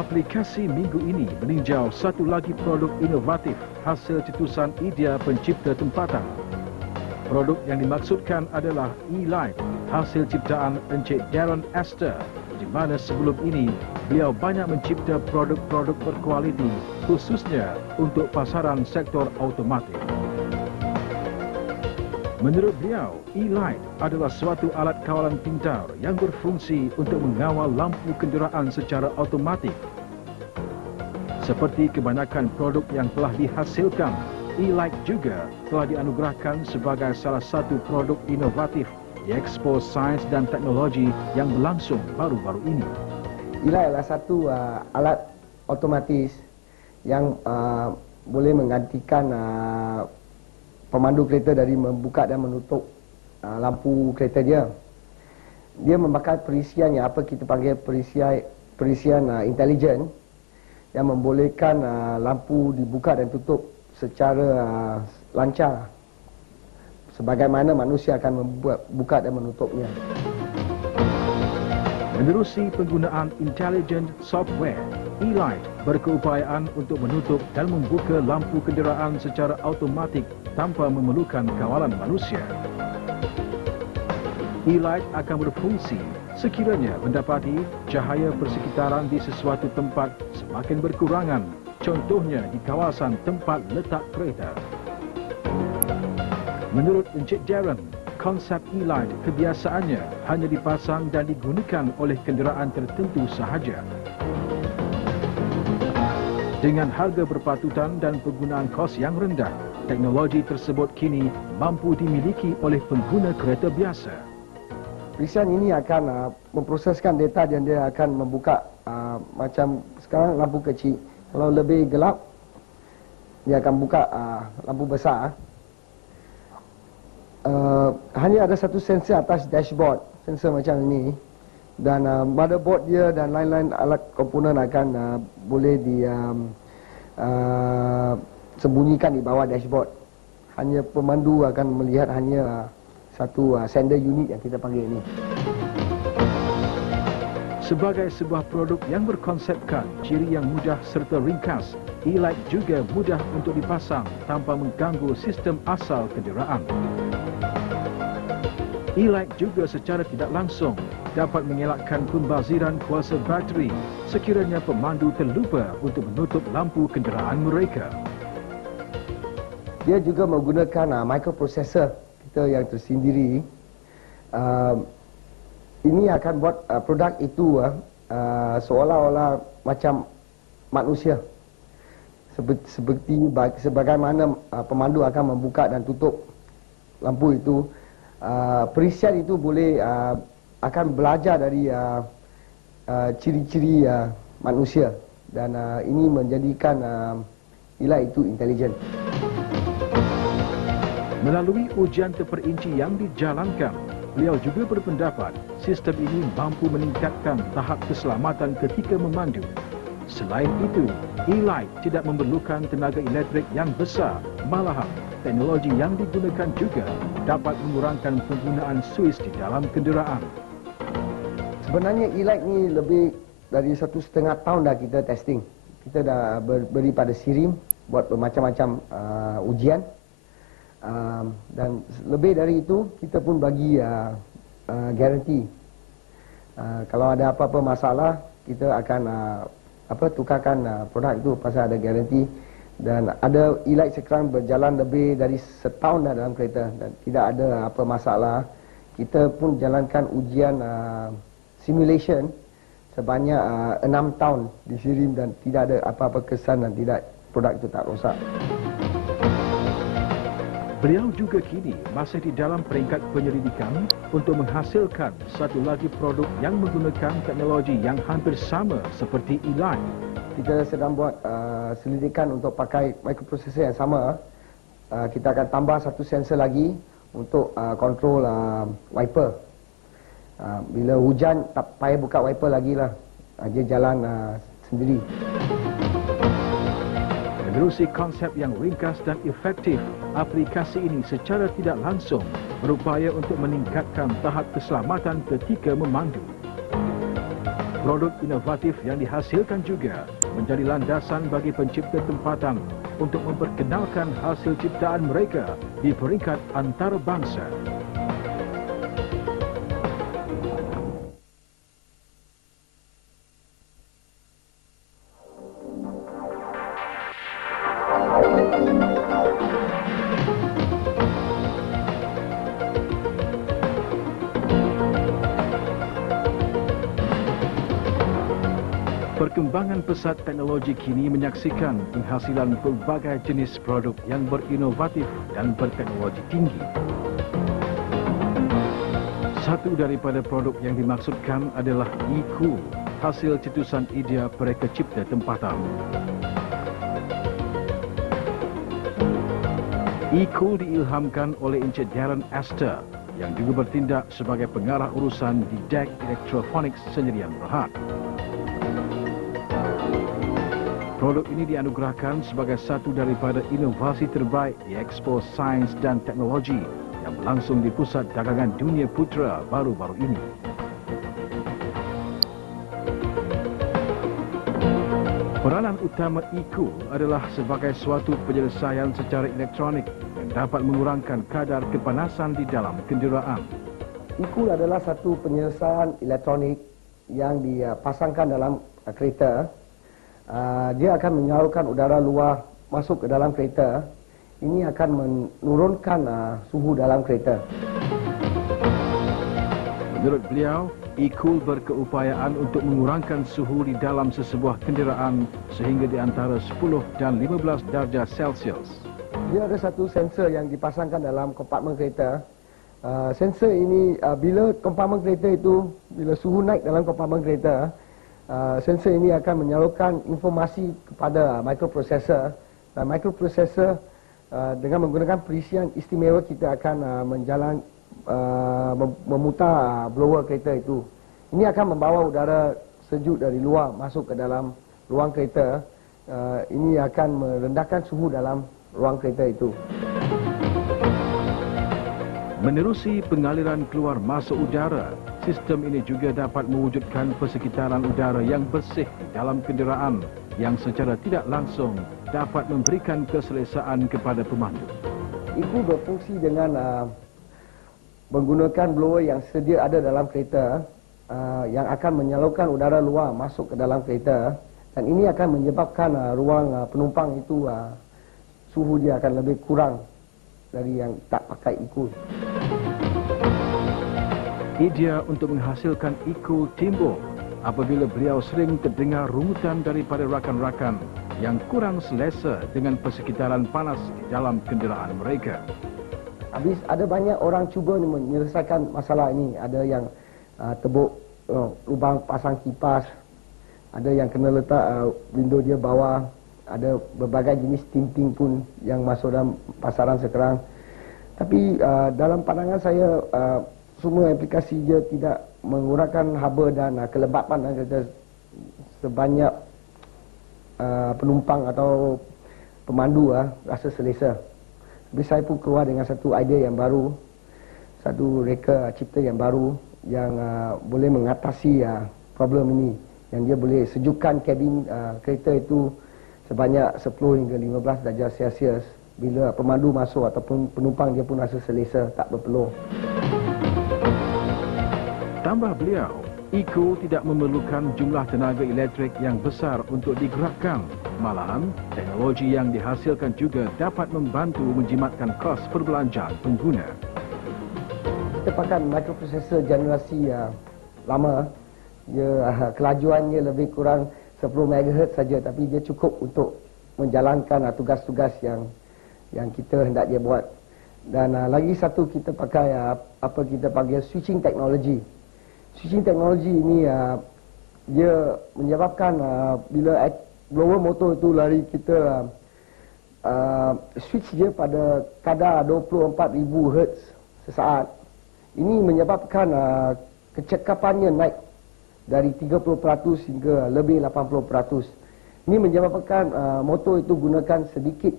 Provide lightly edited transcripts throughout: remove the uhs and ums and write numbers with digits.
Aplikasi minggu ini meninjau satu lagi produk inovatif hasil cetusan idea pencipta tempatan. Produk yang dimaksudkan adalah E-Light, hasil ciptaan Encik Darren Astor, di mana sebelum ini beliau banyak mencipta produk-produk berkualiti khususnya untuk pasaran sektor automotif. Menurut beliau, E-Light adalah suatu alat kawalan pintar yang berfungsi untuk mengawal lampu kenderaan secara automatik. Seperti kebanyakan produk yang telah dihasilkan, E-Light juga telah dianugerahkan sebagai salah satu produk inovatif di Expo Sains dan Teknologi yang berlangsung baru-baru ini. E-Light adalah satu alat otomatis yang boleh menggantikan pemandu kereta dari membuka dan menutup lampu kereta dia. Dia membakar perisian yang apa kita panggil perisian intelijen yang membolehkan lampu dibuka dan tutup secara lancar sebagaimana manusia akan membuka dan menutupnya. Menerusi penggunaan intelligent software, E-Light berkeupayaan untuk menutup dan membuka lampu kenderaan secara automatik tanpa memerlukan kawalan manusia. E-Light akan berfungsi sekiranya mendapati cahaya persekitaran di sesuatu tempat semakin berkurangan, contohnya di kawasan tempat letak kereta. Menurut Encik Darren, konsep E-Light kebiasaannya hanya dipasang dan digunakan oleh kenderaan tertentu sahaja. Dengan harga berpatutan dan penggunaan kos yang rendah, teknologi tersebut kini mampu dimiliki oleh pengguna kereta biasa. Perisian ini akan memproseskan data dan dia akan membuka macam sekarang lampu kecil. Kalau lebih gelap, dia akan buka lampu besar. Hanya ada satu sensor atas dashboard, sensor macam ini, dan motherboard dia dan lain-lain alat komponen akan boleh sembunyikan di bawah dashboard. Hanya pemandu akan melihat hanya satu sender unit yang kita panggil ini. Sebagai sebuah produk yang berkonsepkan ciri yang mudah serta ringkas, E-Light juga mudah untuk dipasang tanpa mengganggu sistem asal kenderaan. E-Light juga secara tidak langsung dapat mengelakkan pembaziran kuasa bateri sekiranya pemandu terlupa untuk menutup lampu kenderaan mereka. Dia juga menggunakan microprocessor kita yang tersendiri. Ini akan buat produk itu seolah-olah macam manusia. Sebagaimana pemandu akan membuka dan tutup lampu itu, perisian itu boleh akan belajar dari ciri-ciri manusia dan ini menjadikan E-Light itu intelijen. Melalui ujian terperinci yang dijalankan, beliau juga berpendapat sistem ini mampu meningkatkan tahap keselamatan ketika memandu. Selain itu, E-Light tidak memerlukan tenaga elektrik yang besar, malahan teknologi yang digunakan juga dapat mengurangkan penggunaan suis di dalam kenderaan. Sebenarnya E-Light ni lebih dari 1,5 tahun dah kita testing. Kita dah beri pada Sirim buat bermacam-macam ujian. Dan lebih dari itu, kita pun bagi garanti. Kalau ada apa-apa masalah, kita akan tukarkan produk itu pasal ada garanti. Dan ada E-Light sekarang berjalan lebih dari setahun dah dalam kereta dan tidak ada apa masalah. Kita pun jalankan ujian simulation sebanyak 6 tahun di Sirim dan tidak ada apa-apa kesan dan tidak produk itu tak rosak. Beliau juga kini masih di dalam peringkat penyelidikan untuk menghasilkan satu lagi produk yang menggunakan teknologi yang hampir sama seperti E-Light. Kita sedang buat selidikan untuk pakai microprocessor yang sama. Kita akan tambah satu sensor lagi untuk kontrol wiper. Bila hujan, tak payah buka wiper lagi lah. Dia jalan sendiri. Menerusi konsep yang ringkas dan efektif, aplikasi ini secara tidak langsung berupaya untuk meningkatkan tahap keselamatan ketika memandu. Produk inovatif yang dihasilkan juga menjadi landasan bagi pencipta tempatan untuk memperkenalkan hasil ciptaan mereka di peringkat antarabangsa. Perkembangan pesat teknologi kini menyaksikan penghasilan pelbagai jenis produk yang berinovatif dan berteknologi tinggi. Satu daripada produk yang dimaksudkan adalah e-Cool, hasil cetusan idea mereka cipta tempatan. e-Cool diilhamkan oleh Encik Darren Astor yang juga bertindak sebagai pengarah urusan di DEC Electronics Sendirian Berhad. Produk ini dianugerahkan sebagai satu daripada inovasi terbaik di Expo Sains dan Teknologi yang berlangsung di Pusat Dagangan Dunia Putra baru-baru ini. Peranan utama e-Cool adalah sebagai suatu penyelesaian secara elektronik yang dapat mengurangkan kadar kepanasan di dalam kenderaan. e-Cool adalah satu penyelesaian elektronik yang dipasangkan dalam kereta. Dia akan menyalurkan udara luar masuk ke dalam kereta. Ini akan menurunkan suhu dalam kereta. Menurut beliau, e-Cool berkeupayaan untuk mengurangkan suhu di dalam sesebuah kenderaan sehingga di antara 10 dan 15 darjah Celsius. Dia ada satu sensor yang dipasangkan dalam kompartmen kereta. Sensor ini, bila kompartmen kereta itu, bila suhu naik dalam kompartmen kereta, sensor ini akan menyalurkan informasi kepada microprocessor. Dan microprocessor dengan menggunakan perisian istimewa kita akan memutar blower kereta itu. Ini akan membawa udara sejuk dari luar masuk ke dalam ruang kereta. Ini akan merendahkan suhu dalam ruang kereta itu. Menerusi pengaliran keluar masuk udara, sistem ini juga dapat mewujudkan persekitaran udara yang bersih di dalam kenderaan yang secara tidak langsung dapat memberikan keselesaan kepada pemandu. Itu berfungsi dengan menggunakan blower yang sedia ada dalam kereta yang akan menyalurkan udara luar masuk ke dalam kereta, dan ini akan menyebabkan ruang penumpang itu suhu dia akan lebih kurang dari yang tak pakai e-Cool. Idea untuk menghasilkan e-Cool timbul apabila beliau sering terdengar rungutan daripada rakan-rakan yang kurang selesa dengan persekitaran panas di dalam kenderaan mereka. Habis ada banyak orang cuba menyelesaikan masalah ini. Ada yang tebuk lubang pasang kipas, ada yang kena letak window dia bawah, ada berbagai jenis tinting pun yang masuk dalam pasaran sekarang. Tapi dalam pandangan saya, semua aplikasi dia tidak mengurangkan haba dan kelembapan dan kereta sebanyak penumpang atau pemandu rasa selesa. Tapi saya pun keluar dengan satu idea yang baru, satu reka cipta yang baru yang boleh mengatasi problem ini, yang dia boleh sejukkan kabin kereta itu sebanyak 10 hingga 15 darjah Celsius. Bila pemandu masuk ataupun penumpang, dia pun rasa selesa, tak berpeluh. Tambah beliau, e-Cool tidak memerlukan jumlah tenaga elektrik yang besar untuk digerakkan. Malahan, teknologi yang dihasilkan juga dapat membantu menjimatkan kos perbelanjaan pengguna. Kita pakai microprocessor generasi lama. Kelajuannya lebih kurang 10 MHz saja, tapi dia cukup untuk menjalankan tugas-tugas yang kita hendak dia buat. Dan lagi satu, kita pakai apa kita panggil switching technology. Switching technology ini dia menyebabkan bila blower motor itu lari, kita switch dia pada kadar 24,000 Hz sesaat. Ini menyebabkan kecekapannya naik dari 30% hingga lebih 80%. Ini menyebabkan motor itu gunakan sedikit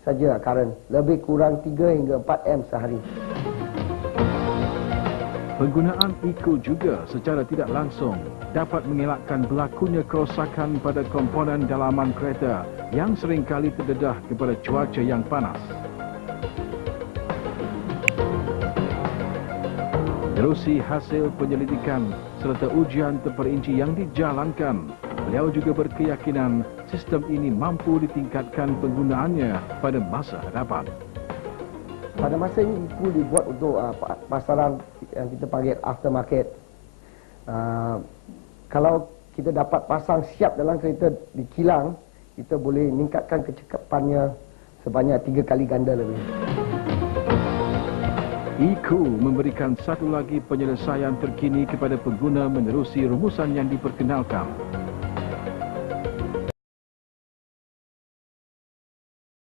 saja current, lebih kurang 3 hingga 4 amp sehari. Penggunaan eco juga secara tidak langsung dapat mengelakkan berlakunya kerosakan pada komponen dalaman kereta yang seringkali terdedah kepada cuaca yang panas. Menerusi hasil penyelidikan serta ujian terperinci yang dijalankan, beliau juga berkeyakinan sistem ini mampu ditingkatkan penggunaannya pada masa hadapan. Pada masa ini eco dibuat untuk pasaran yang kita panggil aftermarket. Kalau kita dapat pasang siap dalam kereta di kilang, kita boleh meningkatkan kecepatannya sebanyak 3 kali ganda lebih. eco memberikan satu lagi penyelesaian terkini kepada pengguna menerusi rumusan yang diperkenalkan.